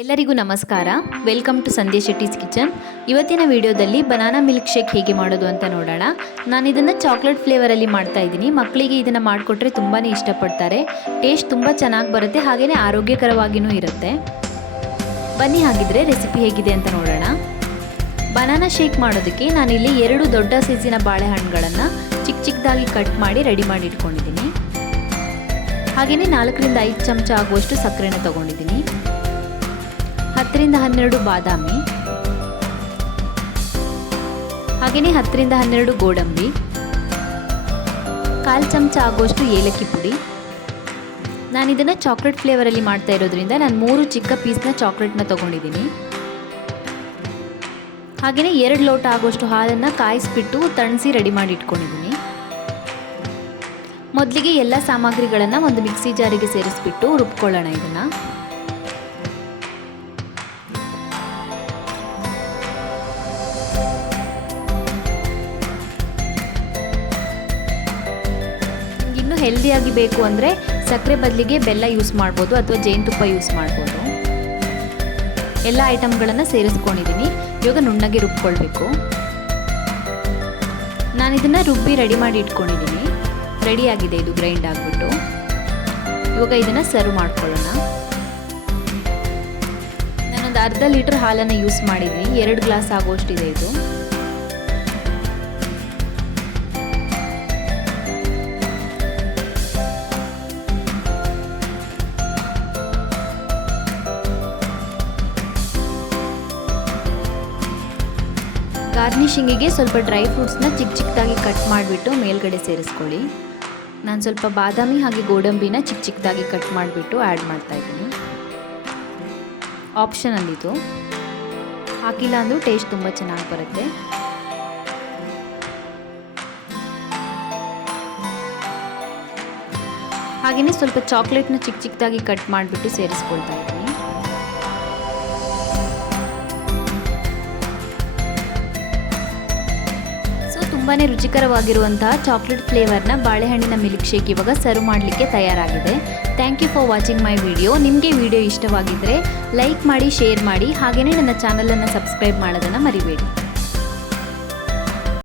ಎಲ್ಲರಿಗೂ ನಮಸ್ಕಾರ. Welcome to Sandhya Shetty's kitchen. ಇವತ್ತಿನ ವಿಡಿಯೋದಲ್ಲಿ ಬನಾನಾ ಮಿಲ್ಕ್ ಶೇಕ್ ಹೇಗೆ ಮಾಡೋದು ಅಂತ ನೋಡೋಣ. ನಾನು ಇದನ್ನು ಚಾಕ್ಲೇಟ್ ಫ್ಲೇವರಲ್ಲಿ ಮಾಡ್ತಾ ಇದ್ದೀನಿ. ಮಕ್ಕಳಿಗೆ ಇದನ್ನು ಮಾಡಿಕೊಟ್ರೆ ತುಂಬಾ ಇಷ್ಟಪಡ್ತಾರೆ. ಟೇಸ್ಟ್ ತುಂಬ ಚೆನ್ನಾಗಿ ಬರುತ್ತೆ, ಹಾಗೆಯೇ ಆರೋಗ್ಯಕರವಾಗಿಯೂ ಇರುತ್ತೆ. ಬನ್ನಿ ಹಾಗಿದ್ರೆ ರೆಸಿಪಿ ಹೇಗಿದೆ ಅಂತ ನೋಡೋಣ. ಬನಾನಾ ಶೇಕ್ ಮಾಡೋದಕ್ಕೆ ನಾನಿಲ್ಲಿ 2 ದೊಡ್ಡ ಸೈಜಿನ ಬಾಳೆಹಣ್ಣುಗಳನ್ನು ಚಿಕ್ಕ ಚಿಕ್ಕದಾಗಿ ಕಟ್ ಮಾಡಿ ರೆಡಿ ಮಾಡಿ ಇಟ್ಕೊಂಡಿದ್ದೀನಿ. ಹಾಗೆಯೇ 4 ರಿಂದ 5 ಚಮಚ ಆಗುವಷ್ಟು ಸಕ್ಕರೆನ ತೊಗೊಂಡಿದ್ದೀನಿ. 10 ರಿಂದ 12 ಬಾದಾಮಿ, ಹಾಗೆಯೇ 10 ರಿಂದ 12 ಗೋಡಂಬಿ, 1/4 ಚಮಚ ಆಗುವಷ್ಟು ಏಲಕ್ಕಿ ಪುಡಿ. ನಾನು ಇದನ್ನು ಚಾಕ್ಲೇಟ್ ಫ್ಲೇವರಲ್ಲಿ ಮಾಡ್ತಾ ಇರೋದ್ರಿಂದ ನಾನು 3 ಚಿಕ್ಕ ಪೀಸ್ನ ಚಾಕ್ಲೇಟ್ನ ತೊಗೊಂಡಿದ್ದೀನಿ. ಹಾಗೆಯೇ 2 ಲೋಟ ಆಗುವಷ್ಟು ಹಾಲನ್ನು ಕಾಯಿಸಿಬಿಟ್ಟು ತಣಿಸಿ ರೆಡಿ ಮಾಡಿ ಇಟ್ಕೊಂಡಿದ್ದೀನಿ. ಮೊದಲಿಗೆ ಎಲ್ಲ ಸಾಮಗ್ರಿಗಳನ್ನು ಒಂದು ಮಿಕ್ಸಿ ಜಾರಿಗೆ ಸೇರಿಸ್ಬಿಟ್ಟು ರುಬ್ಕೊಳ್ಳೋಣ. ಇದನ್ನು ಇನ್ನೂ ಹೆಲ್ದಿಯಾಗಿ ಬೇಕು ಅಂದರೆ ಸಕ್ಕರೆ ಬದಲಿಗೆ ಬೆಲ್ಲ ಯೂಸ್ ಮಾಡ್ಬೋದು ಅಥವಾ ಜೇನುತುಪ್ಪ ಯೂಸ್ ಮಾಡ್ಬೋದು. ಎಲ್ಲ ಐಟಮ್ಗಳನ್ನು ಸೇರಿಸ್ಕೊಂಡಿದ್ದೀನಿ. ಇವಾಗ ನುಣ್ಣಗೆ ರುಬ್ಕೊಳ್ಬೇಕು. ನಾನು ಇದನ್ನು ರುಬ್ಬಿ ರೆಡಿ ಮಾಡಿ ಇಟ್ಕೊಂಡಿದ್ದೀನಿ. ರೆಡಿಯಾಗಿದೆ ಇದು ಗ್ರೈಂಡ್ ಆಗಿಬಿಟ್ಟು. ಇವಾಗ ಇದನ್ನು ಸರ್ವ್ ಮಾಡ್ಕೊಳ್ಳೋಣ. ನಾನೊಂದು ಅರ್ಧ ಲೀಟ್ರ್ ಹಾಲನ್ನು ಯೂಸ್ ಮಾಡಿದ್ದೀನಿ. 2 ಗ್ಲಾಸ್ ಆಗುವಷ್ಟಿದೆ ಇದು. ಗಾರ್ನಿಶಿಂಗಿಗೆ ಸ್ವಲ್ಪ ಡ್ರೈ ಫ್ರೂಟ್ಸ್ನ ಚಿಕ್ಕ ಚಿಕ್ಕದಾಗಿ ಕಟ್ ಮಾಡಿಬಿಟ್ಟು ಮೇಲ್ಗಡೆ ಸೇರಿಸ್ಕೊಳ್ಳಿ. ನಾನು ಸ್ವಲ್ಪ ಬಾದಾಮಿ ಹಾಗೆ ಗೋಡಂಬಿನ ಚಿಕ್ಕ ಚಿಕ್ಕದಾಗಿ ಕಟ್ ಮಾಡಿಬಿಟ್ಟು ಆ್ಯಡ್ ಮಾಡ್ತಾಯಿದ್ದೀನಿ. ಆಪ್ಷನಲ್ ಇದು, ಹಾಕಿಲ್ಲ ಅಂದರೂ ಟೇಸ್ಟ್ ತುಂಬ ಚೆನ್ನಾಗಿ ಬರುತ್ತೆ. ಹಾಗೆಯೇ ಸ್ವಲ್ಪ ಚಾಕ್ಲೇಟ್ನ ಚಿಕ್ಕ ಚಿಕ್ಕದಾಗಿ ಕಟ್ ಮಾಡಿಬಿಟ್ಟು ಸೇರಿಸ್ಕೊಳ್ತಾ ಇದ್ದೀನಿ. ತುಂಬಾ ರುಚಿಕರವಾಗಿರುವಂತಹ ಚಾಕ್ಲೇಟ್ ಫ್ಲೇವರ್ನ ಬಾಳೆಹಣ್ಣಿನ ಮಿಲ್ಕ್ ಶೇಕ್ ಇವಾಗ ಸರ್ವ್ ಮಾಡಲಿಕ್ಕೆ ತಯಾರಾಗಿದೆ. Thank you for watching my video. ನಿಮಗೆ ವಿಡಿಯೋ ಇಷ್ಟವಾಗಿದ್ದರೆ ಲೈಕ್ ಮಾಡಿ, ಶೇರ್ ಮಾಡಿ, ಹಾಗೆಯೇ ನನ್ನ ಚಾನಲನ್ನು ಸಬ್ಸ್ಕ್ರೈಬ್ ಮಾಡೋದನ್ನು ಮರಿಬೇಡಿ.